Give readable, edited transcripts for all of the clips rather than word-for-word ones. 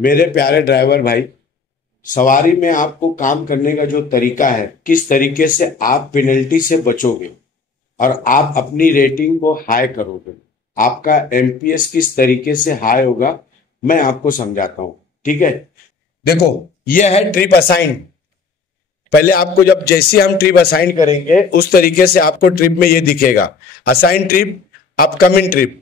मेरे प्यारे ड्राइवर भाई, सवारी में आपको काम करने का जो तरीका है, किस तरीके से आप पेनल्टी से बचोगे और आप अपनी रेटिंग को हाई करोगे, आपका एमपीएस किस तरीके से हाई होगा, मैं आपको समझाता हूं। ठीक है, देखो ये है ट्रिप असाइन। पहले आपको जब जैसे हम ट्रिप असाइन करेंगे उस तरीके से आपको ट्रिप में ये दिखेगा, असाइन ट्रिप, अपकमिंग ट्रिप।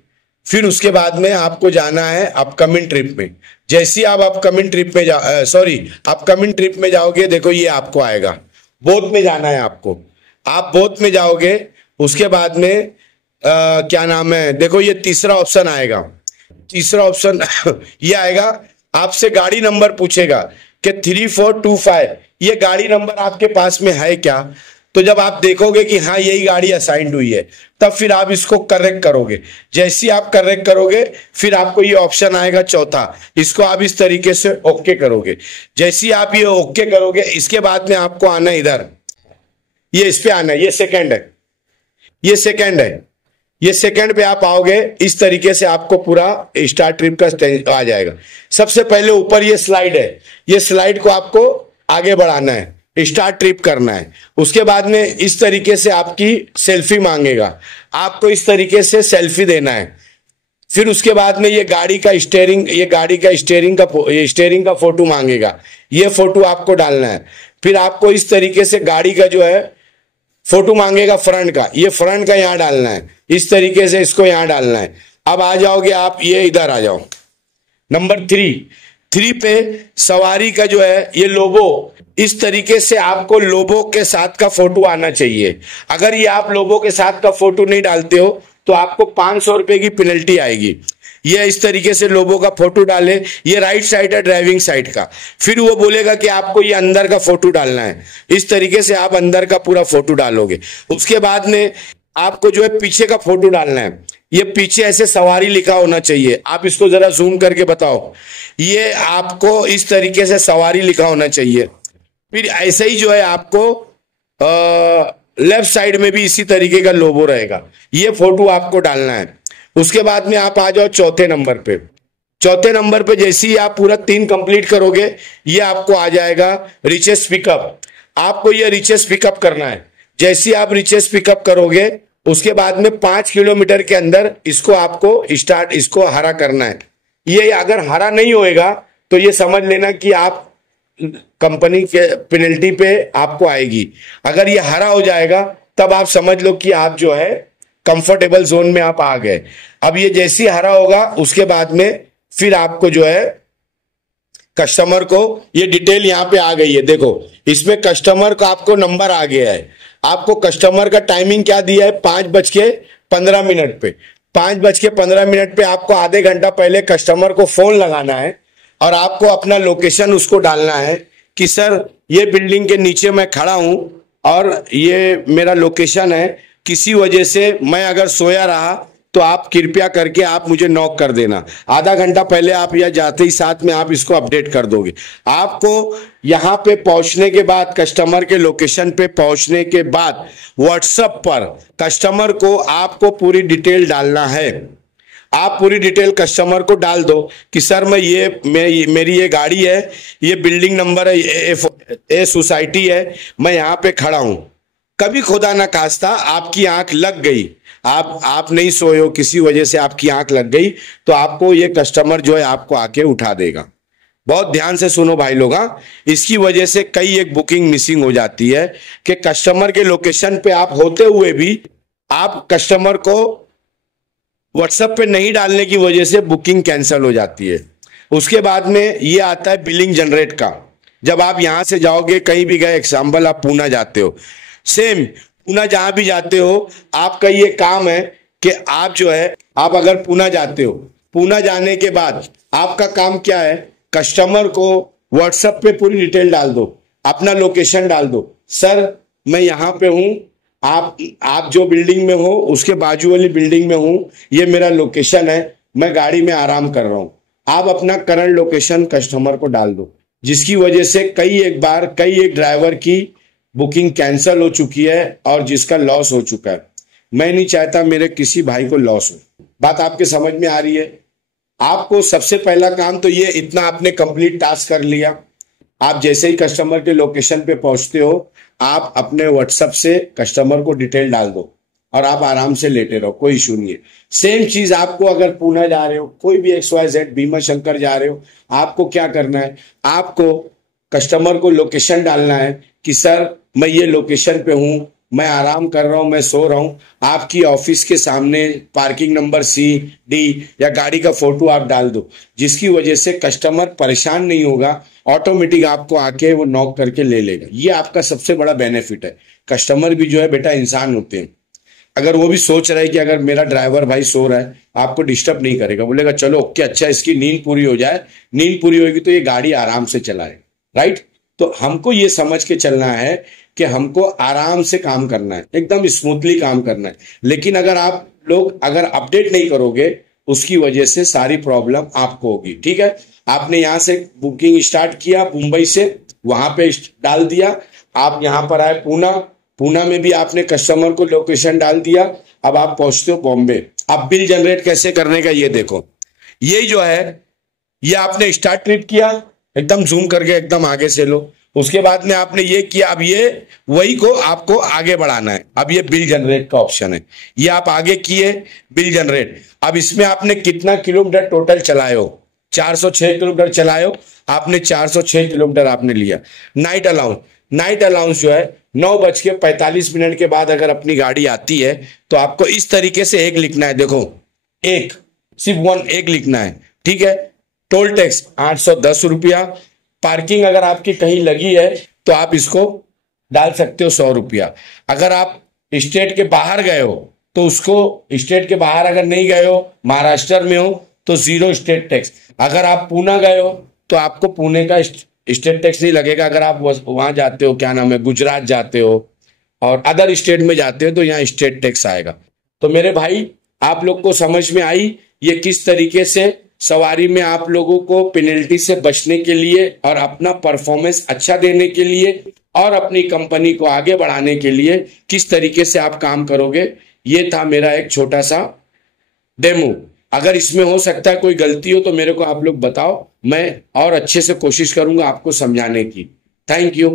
फिर उसके बाद में आपको जाना है अपकमिंग ट्रिप में। जैसे आप अपकमिंग ट्रिप में अपकमिंग ट्रिप में जाओगे, देखो ये आपको आएगा, बोथ में जाना है आपको। आप बोथ में जाओगे, उसके बाद में क्या नाम है, देखो ये तीसरा ऑप्शन आएगा। तीसरा ऑप्शन ये आएगा, आपसे गाड़ी नंबर पूछेगा कि 3425 ये गाड़ी नंबर आपके पास में है क्या। तो जब आप देखोगे कि हाँ यही गाड़ी असाइंड हुई है, तब फिर आप इसको करेक्ट करोगे। जैसे ही आप करेक्ट करोगे, फिर आपको ये ऑप्शन आएगा चौथा, इसको आप इस तरीके से ओके करोगे। जैसे ही आप ये ओके करोगे, इसके बाद में आपको आना है इधर, ये इस पे आना है, ये सेकंड है, ये सेकंड है, ये सेकंड पे आप आओगे। इस तरीके से आपको पूरा स्टार ट्रिप का आ जाएगा। सबसे पहले ऊपर ये स्लाइड है, ये स्लाइड को आपको आगे बढ़ाना है, स्टार्ट ट्रिप करना है। उसके बाद में इस तरीके से आपकी सेल्फी मांगेगा, आपको इस तरीके से सेल्फी देना है। फिर उसके बाद में ये गाड़ी का स्टीयरिंग, ये गाड़ी का स्टीयरिंग का फोटो मांगेगा, ये फोटो आपको डालना है। फिर आपको इस तरीके से गाड़ी का जो है फोटो मांगेगा फ्रंट का, ये फ्रंट का यहाँ डालना है, इस तरीके से इसको यहाँ डालना है। अब आ जाओगे आप, ये इधर आ जाओ, नंबर 3 पे सवारी का जो है ये लोगो, इस तरीके से आपको लोगो के साथ का फोटो आना चाहिए। अगर ये आप लोगो के साथ का फोटो नहीं डालते हो तो आपको 500 रुपए की पेनल्टी आएगी। ये इस तरीके से लोगो का फोटो डाले, ये राइट साइड है ड्राइविंग साइड का। फिर वो बोलेगा कि आपको ये अंदर का फोटो डालना है, इस तरीके से आप अंदर का पूरा फोटो डालोगे। उसके बाद में आपको जो है पीछे का फोटो डालना है, ये पीछे ऐसे सवारी लिखा होना चाहिए। आप इसको जरा जूम करके बताओ, ये आपको इस तरीके से सवारी लिखा होना चाहिए। फिर ऐसे ही जो है आपको लेफ्ट साइड में भी इसी तरीके का लोगो रहेगा, ये फोटो आपको डालना है। उसके बाद में आप आ जाओ चौथे नंबर पे। चौथे नंबर पे जैसे ही आप पूरा 3 कंप्लीट करोगे, ये आपको आ जाएगा रिचेस पिकअप। आपको ये रिचेस पिकअप करना है। जैसे ही आप रिचेस पिकअप करोगे, उसके बाद में 5 किलोमीटर के अंदर इसको आपको इसको हरा करना है। ये अगर हरा नहीं होएगा तो ये समझ लेना कि आप कंपनी के पेनल्टी पे आपको आएगी। अगर ये हरा हो जाएगा तब आप समझ लो कि आप जो है कंफर्टेबल जोन में आप आ गए। अब ये जैसे ही हरा होगा, उसके बाद में फिर आपको जो है कस्टमर को ये डिटेल यहाँ पे आ गई है। देखो इसमें कस्टमर का आपको नंबर आ गया है। आपको कस्टमर का टाइमिंग क्या दिया है, 5:15 पे। 5:15 पे आपको आधे घंटा पहले कस्टमर को फोन लगाना है और आपको अपना लोकेशन उसको डालना है कि सर ये बिल्डिंग के नीचे मैं खड़ा हूं और ये मेरा लोकेशन है, किसी वजह से मैं अगर सोया रहा तो आप कृपया करके आप मुझे नॉक कर देना। आधा घंटा पहले आप या जाते ही साथ में आप इसको अपडेट कर दोगे। आपको यहां पे पहुंचने के बाद, कस्टमर के लोकेशन पे पहुंचने के बाद व्हाट्सएप पर कस्टमर को आपको पूरी डिटेल डालना है। आप पूरी डिटेल कस्टमर को डाल दो कि सर मेरी ये गाड़ी है, ये बिल्डिंग नंबर है, ये सोसाइटी है, मैं यहाँ पे खड़ा हूं। कभी खुदा ना खास्ता आपकी आंख लग गई, आप नहीं सोए हो, किसी वजह से आपकी आंख लग गई, तो आपको ये कस्टमर जो है आपको आके उठा देगा। बहुत ध्यान से सुनो भाई लोग, इसकी वजह से कई एक बुकिंग मिसिंग हो जाती है कि कस्टमर के लोकेशन पे आप होते हुए भी आप कस्टमर को व्हाट्सएप पे नहीं डालने की वजह से बुकिंग कैंसिल हो जाती है। उसके बाद में ये आता है बिलिंग जनरेट का। जब आप यहां से जाओगे, कहीं भी गए, एग्जाम्पल आप पूना जाते हो, सेम पूना जहां भी जाते हो, आपका ये काम है कि आप जो है, आप अगर पूना जाते हो, पूना जाने के बाद आपका काम क्या है, कस्टमर को व्हाट्सएप पे पूरी डिटेल डाल दो, अपना लोकेशन डाल दो। सर मैं यहाँ पे हूँ, आप जो बिल्डिंग में हो उसके बाजू वाली बिल्डिंग में हूं, ये मेरा लोकेशन है, मैं गाड़ी में आराम कर रहा हूं। आप अपना करंट लोकेशन कस्टमर को डाल दो, जिसकी वजह से कई एक ड्राइवर की बुकिंग कैंसिल हो चुकी है और जिसका लॉस हो चुका है। मैं नहीं चाहता मेरे किसी भाई को लॉस हो। बात आपके समझ में आ रही है? आपको सबसे पहला काम तो ये, इतना आपने कंप्लीट टास्क कर लिया। आप जैसे ही कस्टमर के लोकेशन पे पहुंचते हो, आप अपने व्हाट्सएप से कस्टमर को डिटेल डाल दो और आप आराम से लेटे रहो, कोई इशू नहीं है। सेम चीज आपको अगर पूना जा रहे हो, कोई भी XYZ भीमा शंकर जा रहे हो, आपको क्या करना है, आपको कस्टमर को लोकेशन डालना है कि सर मैं ये लोकेशन पे हूं, मैं आराम कर रहा हूं, मैं सो रहा हूं, आपकी ऑफिस के सामने पार्किंग नंबर CD या गाड़ी का फोटो आप डाल दो, जिसकी वजह से कस्टमर परेशान नहीं होगा, ऑटोमेटिक आपको आके वो नॉक करके ले लेगा। ये आपका सबसे बड़ा बेनिफिट है। कस्टमर भी जो है बेटा इंसान होते हैं, अगर वो भी सोच रहा है कि अगर मेरा ड्राइवर भाई सो रहा है, आपको डिस्टर्ब नहीं करेगा, बोलेगा चलो ओके अच्छा इसकी नींद पूरी हो जाए, नींद पूरी होगी तो ये गाड़ी आराम से चलाए, राइट। तो हमको ये समझ के चलना है कि हमको आराम से काम करना है, एकदम स्मूथली काम करना है। लेकिन अगर आप लोग अगर अपडेट नहीं करोगे, उसकी वजह से सारी प्रॉब्लम आपको होगी, ठीक है। आपने यहां से बुकिंग स्टार्ट किया मुंबई से, वहां पे डाल दिया, आप यहां पर आए पूना, पूना में भी आपने कस्टमर को लोकेशन डाल दिया, अब आप पहुंचते हो बॉम्बे। अब बिल जनरेट कैसे करने का ये देखो, ये जो है ये आपने स्टार्ट ट्रिप किया, एकदम जूम करके एकदम आगे से लो, उसके बाद में आपने ये किया, अब ये वही को आपको आगे बढ़ाना है। अब ये बिल जनरेट का ऑप्शन है, ये आप आगे किए बिल जनरेट। अब इसमें आपने कितना किलोमीटर टोटल चलाए हो, 406 किलोमीटर चलाए हो आपने, 406 किलोमीटर आपने लिया। नाइट अलाउंस, नाइट अलाउंस जो है 9:45 के बाद अगर अपनी गाड़ी आती है तो आपको इस तरीके से एक लिखना है, देखो एक, सिर्फ एक लिखना है, ठीक है। टोल टैक्स 810 रुपया, पार्किंग अगर आपकी कहीं लगी है तो आप इसको डाल सकते हो 100 रुपया। अगर आप स्टेट के बाहर गए हो तो उसको, स्टेट के बाहर अगर नहीं गए हो, महाराष्ट्र में हो तो 0 स्टेट टैक्स। अगर आप पूना गए हो तो आपको पुणे का स्टेट टैक्स नहीं लगेगा। अगर आप वहां जाते हो, क्या नाम है, गुजरात जाते हो और अदर स्टेट में जाते हो तो यहाँ स्टेट टैक्स आएगा। तो मेरे भाई आप लोग को समझ में आई ये किस तरीके से सवारी में आप लोगों को पेनल्टी से बचने के लिए और अपना परफॉर्मेंस अच्छा देने के लिए और अपनी कंपनी को आगे बढ़ाने के लिए किस तरीके से आप काम करोगे। ये था मेरा एक छोटा सा डेमो। अगर इसमें हो सकता है कोई गलती हो तो मेरे को आप लोग बताओ, मैं और अच्छे से कोशिश करूंगा आपको समझाने की। Thank you.